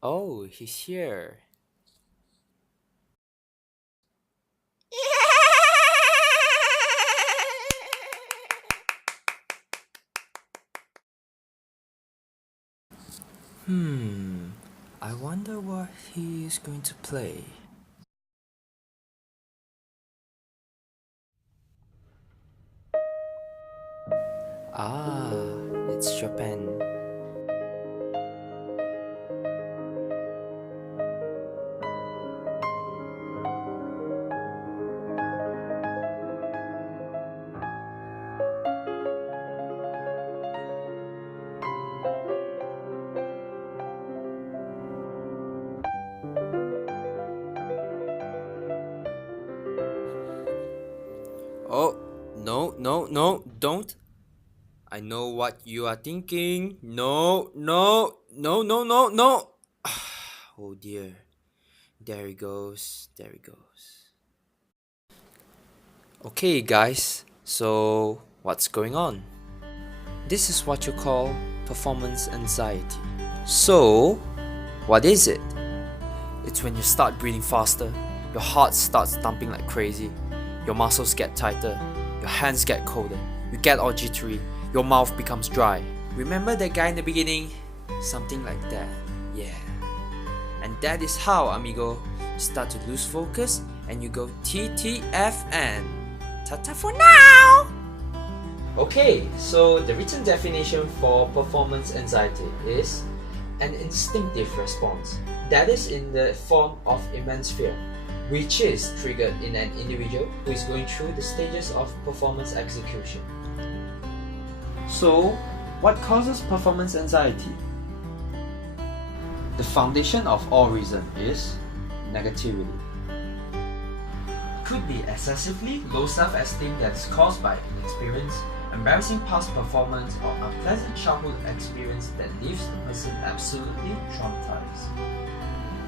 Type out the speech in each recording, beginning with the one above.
Oh, he's here. Hmm, I wonder what he is going to play. Ah, it's Chopin. Oh, no, no, no, don't. I know what you are thinking. No, no, no, no, no, no. Oh dear. There he goes. There he goes. Okay, guys. So, what's going on? This is what you call performance anxiety. So, what is it? It's when you start breathing faster, your heart starts thumping like crazy, your muscles get tighter, your hands get colder, you get all jittery, your mouth becomes dry. Remember that guy in the beginning? Something like that, yeah. And that is how, amigo, you start to lose focus and you go TTFN. Ta-ta for now! Okay, so the written definition for performance anxiety is an instinctive response that is in the form of immense fear, which is triggered in an individual who is going through the stages of performance execution. So, what causes performance anxiety? The foundation of all reason is negativity. It could be excessively low self-esteem that is caused by inexperience, embarrassing past performance, or unpleasant childhood experience that leaves the person absolutely traumatized.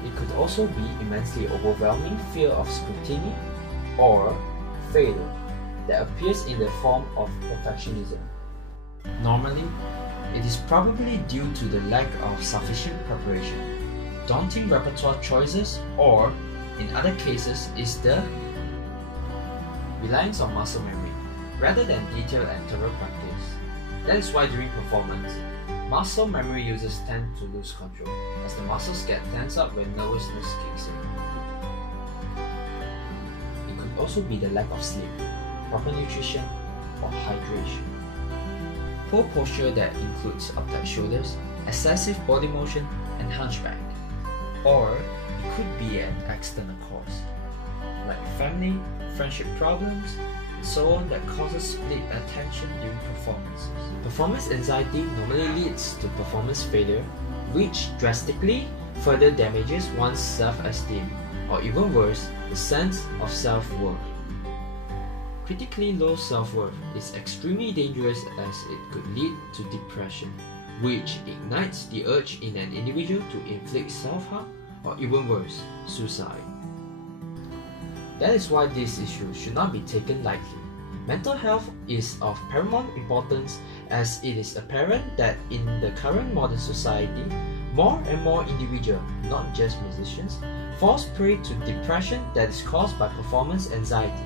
It could also be immensely overwhelming fear of scrutiny or failure that appears in the form of perfectionism. Normally, it is probably due to the lack of sufficient preparation, daunting repertoire choices, or, in other cases, is the reliance on muscle memory rather than detailed and thorough practice. That is why during performance, muscle memory users tend to lose control as the muscles get tense up when nervousness kicks in. It could also be the lack of sleep, proper nutrition, or hydration. Poor posture that includes uptight shoulders, excessive body motion, and hunchback. Or it could be an external cause, like family, friendship problems, and so on that causes split attention during performances. Performance anxiety normally leads to performance failure, which drastically further damages one's self-esteem, or even worse, the sense of self-worth. Critically low self-worth is extremely dangerous as it could lead to depression, which ignites the urge in an individual to inflict self-harm or even worse, suicide. That is why this issue should not be taken lightly. Mental health is of paramount importance as it is apparent that in the current modern society, more and more individuals, not just musicians, falls prey to depression that is caused by performance anxiety.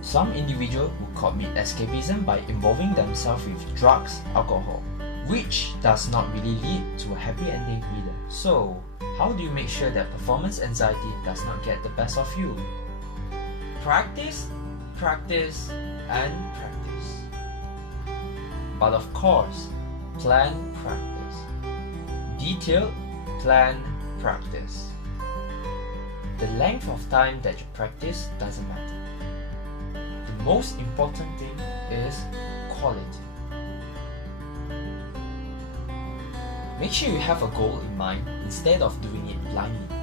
Some individuals will commit escapism by involving themselves with drugs, alcohol, which does not really lead to a happy ending either. So, how do you make sure that performance anxiety does not get the best of you? Practice, practice, and practice. But of course, plan, practice. Detailed, plan, practice. The length of time that you practice doesn't matter. The most important thing is quality. Make sure you have a goal in mind instead of doing it blindly.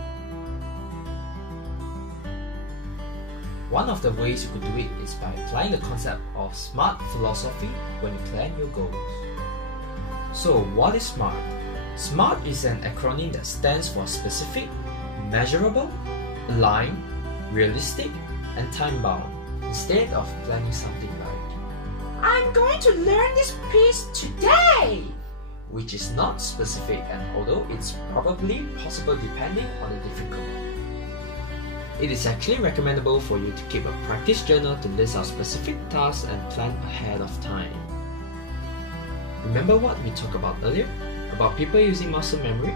One of the ways you could do it is by applying the concept of SMART philosophy when you plan your goals. So, what is SMART? SMART is an acronym that stands for specific, measurable, aligned, realistic, and time-bound, instead of planning something like, I'm going to learn this piece today! which is not specific, and although it's probably possible depending on the difficulty. It is actually recommendable for you to keep a practice journal to list out specific tasks and plan ahead of time. Remember what we talked about earlier, about people using muscle memory?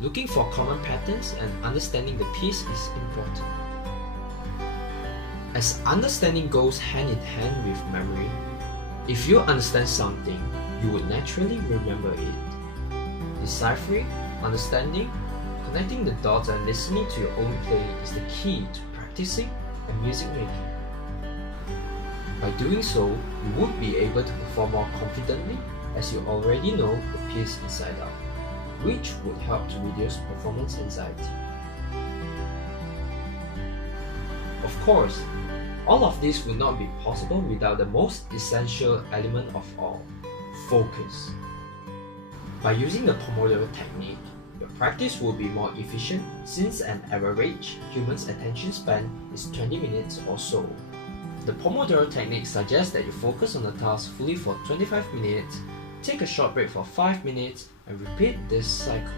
Looking for common patterns and understanding the piece is important. As understanding goes hand in hand with memory, if you understand something, you would naturally remember it. Deciphering, understanding, connecting the dots and listening to your own playing is the key to practicing and music making. By doing so, you would be able to perform more confidently as you already know the piece inside out, which would help to reduce performance anxiety. Of course, all of this would not be possible without the most essential element of all, focus. By using the Pomodoro technique, your practice will be more efficient since an average human's attention span is 20 minutes or so. The Pomodoro technique suggests that you focus on the task fully for 25 minutes, take a short break for 5 minutes, and repeat this cycle.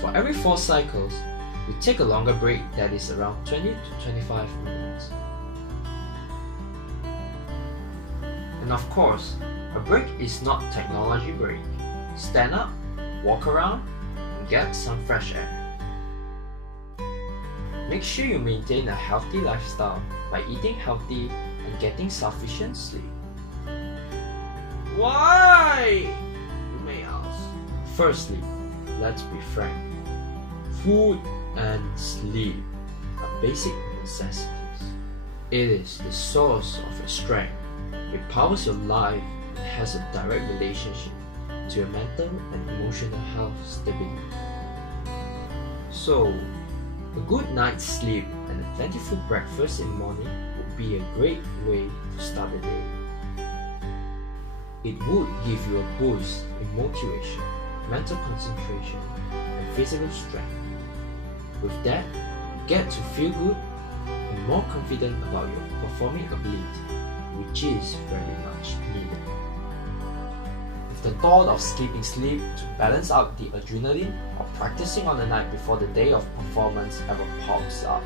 For every 4 cycles, you take a longer break that is around 20 to 25 minutes. And of course, a break is not technology break. Stand up, walk around, and get some fresh air. Make sure you maintain a healthy lifestyle by eating healthy and getting sufficient sleep. Why? You may ask. Firstly, let's be frank. Food and sleep are basic necessities. It is the source of your strength. It powers your life and has a direct relationship to your mental and emotional health stability. So, a good night's sleep and a plentiful breakfast in the morning would be a great way to start the day. It would give you a boost in motivation, mental concentration, and physical strength. With that, you get to feel good and more confident about your performing ability, which is very much needed. With the thought of skipping sleep to balance out the adrenaline or practicing on the night before the day of performance ever pops up,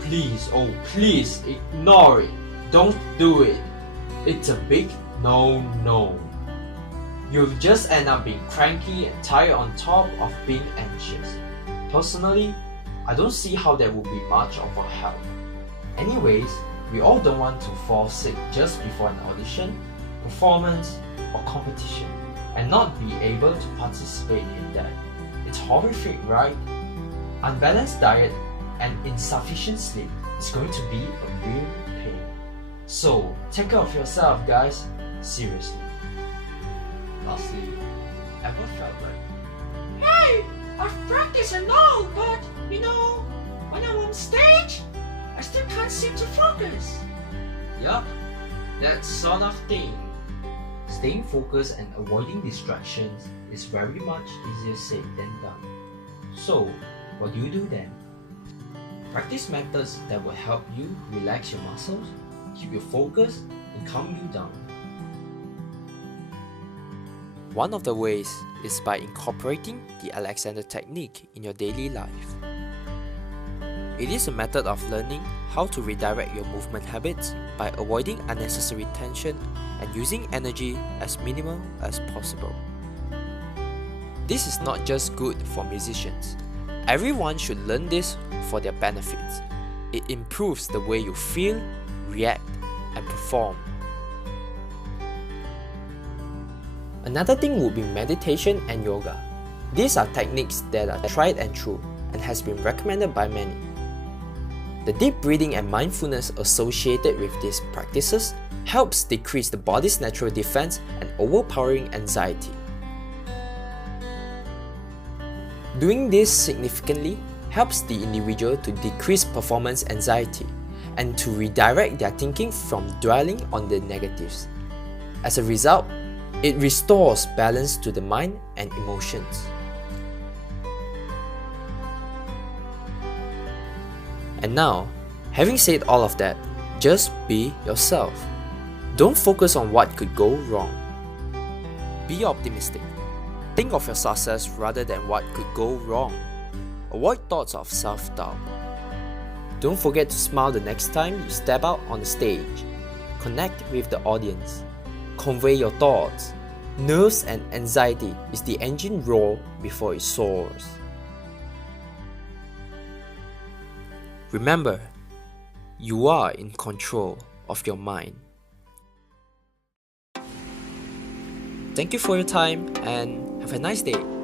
please, oh please, ignore it. Don't do it. It's a big no. You'll just end up being cranky and tired on top of being anxious. Personally, I don't see how that would be much of a help. Anyways, we all don't want to fall sick just before an audition, performance, or competition and not be able to participate in that. It's horrific, right? Unbalanced diet and insufficient sleep is going to be a real pain. So, take care of yourself, guys. Seriously. Lastly, ever felt like, hey, I've practiced and all, but when I'm on stage, I still can't seem to focus. Yup, that sort of thing. Staying focused and avoiding distractions is very much easier said than done. So, what do you do then? Practice methods that will help you relax your muscles, keep you focused, and calm you down. One of the ways is by incorporating the Alexander technique in your daily life. It is a method of learning how to redirect your movement habits by avoiding unnecessary tension and using energy as minimal as possible. This is not just good for musicians. Everyone should learn this for their benefits. It improves the way you feel, react, and perform. Another thing would be meditation and yoga. These are techniques that are tried and true and has been recommended by many. The deep breathing and mindfulness associated with these practices helps decrease the body's natural defense and overpowering anxiety. Doing this significantly helps the individual to decrease performance anxiety and to redirect their thinking from dwelling on the negatives. As a result, it restores balance to the mind and emotions. And now, having said all of that, just be yourself. Don't focus on what could go wrong. Be optimistic. Think of your success rather than what could go wrong. Avoid thoughts of self-doubt. Don't forget to smile the next time you step out on the stage. Connect with the audience. Convey your thoughts. Nerves and anxiety is the engine roar before it soars. Remember, you are in control of your mind. Thank you for your time and have a nice day.